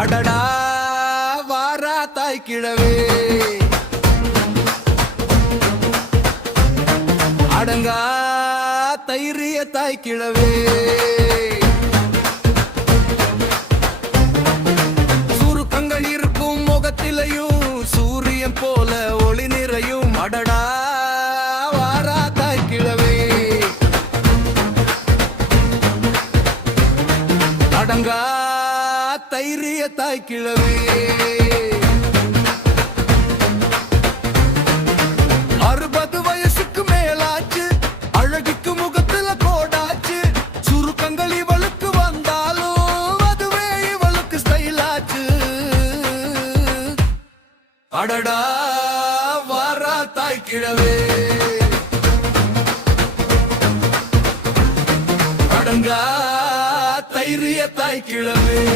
அடடா வாரா தாய் கிழவே, அடங்கா தைரிய தாய் கிழவே. சுருக்கங்கள் இருக்கும் முகத்திலையும் சூரியன் போல ஒளி நிறையும். அடடா வாரா தாய் கிழவே, அடங்கா தைரிய தாய் கிழவே. 60 வயசுக்கு மேலாச்சு, அழகுக்கு முகத்துல கோடாச்சு. சுருக்கங்கள் இவளுக்கு வந்தாலும் அதுவே இவளுக்கு ஸ்டைலாச்சு. அடடா வாரா தாய் கிழவே, அடங்கா தைரிய தாய் கிழவே.